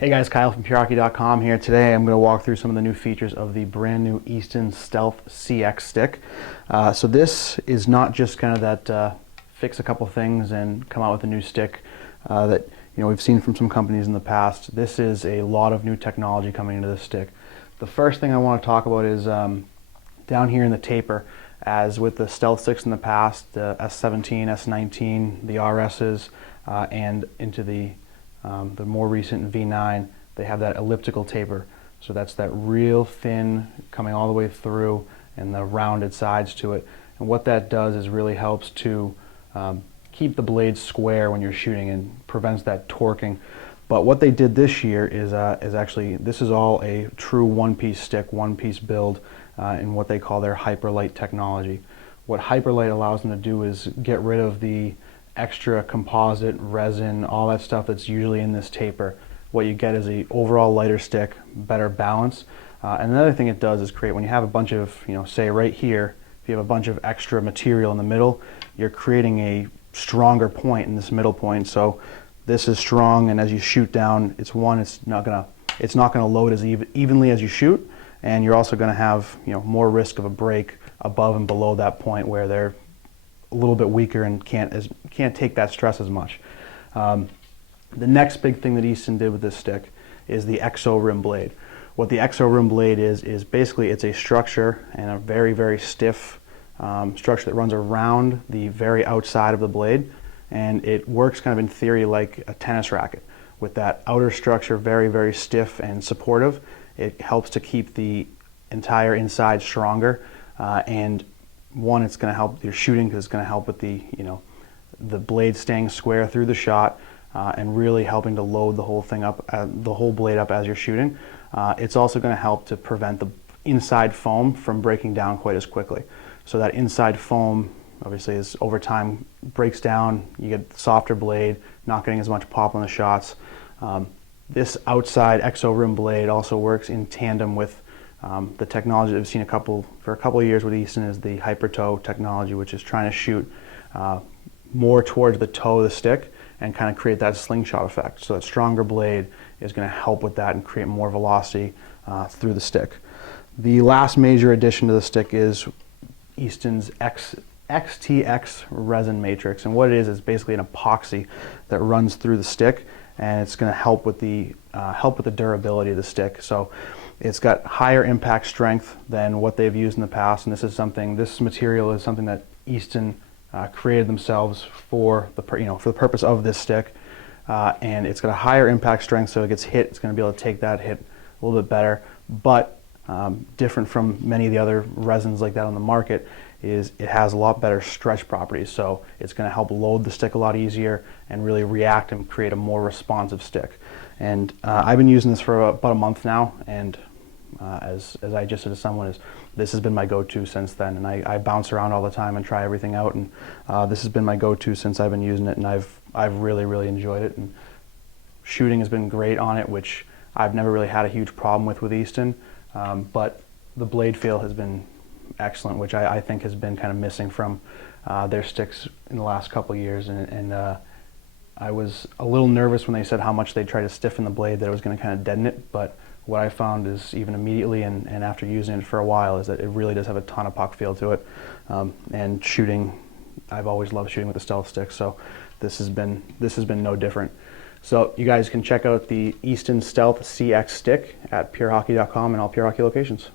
Hey guys, Kyle from PureHockey.com here. Today I'm going to walk through some of the new features of the brand new Easton Stealth CX stick. So this is not just kind of that fix a couple things and come out with a new stick that we've seen from some companies in the past. This is a lot of new technology coming into this stick. The first thing I want to talk about is down here in the taper. As with the Stealth sticks in the past, the S17, S19, the RSs, and into the more recent V9, they have that elliptical taper. So that's that real thin coming all the way through and the rounded sides to it. And what that does is really helps to keep the blade square when you're shooting and prevents that torquing. But what they did this year is actually, this is all a true one-piece stick, one-piece build in what they call their Hyperlight technology. What Hyperlight allows them to do is get rid of the extra composite, resin, all that stuff that's usually in this taper. What you get is a overall lighter stick, better balance. And another thing it does is create, when you have a bunch of, say right here, if you have a bunch of extra material in the middle, you're creating a stronger point in this middle point. So this is strong, and as you shoot down, it's not gonna load as evenly as you shoot, and you're also gonna have more risk of a break above and below that point where they're a little bit weaker and can't take that stress as much. The next big thing that Easton did with this stick is the exo rim blade. What the exo rim blade is basically it's a structure and a very, very stiff structure that runs around the very outside of the blade, and it works kind of in theory like a tennis racket. With that outer structure very, very stiff and supportive, it helps to keep the entire inside stronger, and one, it's going to help your shooting because it's going to help with the blade staying square through the shot and really helping to load the whole thing up, the whole blade up as you're shooting. It's also going to help to prevent the inside foam from breaking down quite as quickly. So that inside foam, obviously, as over time breaks down, you get softer blade, not getting as much pop on the shots. This outside exo rim blade also works in tandem with the technology that we've seen for a couple of years with Easton is the hyper toe technology, which is trying to shoot more towards the toe of the stick and kind of create that slingshot effect. So that stronger blade is going to help with that and create more velocity through the stick. The last major addition to the stick is Easton's XTX Resin Matrix, and what it is basically an epoxy that runs through the stick, and it's going to help with the durability of the stick. So it's got higher impact strength than what they've used in the past, and this material is something that Easton created themselves for the purpose of this stick, and it's got a higher impact strength, so it gets hit, it's going to be able to take that hit a little bit better. But different from many of the other resins like that on the market is it has a lot better stretch properties, so it's going to help load the stick a lot easier and really react and create a more responsive stick. And I've been using this for about a month now, and as I just said to someone, this has been my go-to since then, and I bounce around all the time and try everything out, and this has been my go-to since I've been using it, and I've really, really enjoyed it. And shooting has been great on it, which I've never really had a huge problem with Easton, but the blade feel has been excellent, which I think has been kind of missing from their sticks in the last couple of years, and I was a little nervous when they said how much they try to stiffen the blade, that it was going to kind of deaden it, but what I found is even immediately and after using it for a while is that it really does have a ton of puck feel to it. And shooting, I've always loved shooting with the Stealth stick, so this has been no different. So you guys can check out the Easton Stealth CX stick at purehockey.com and all Pure Hockey locations.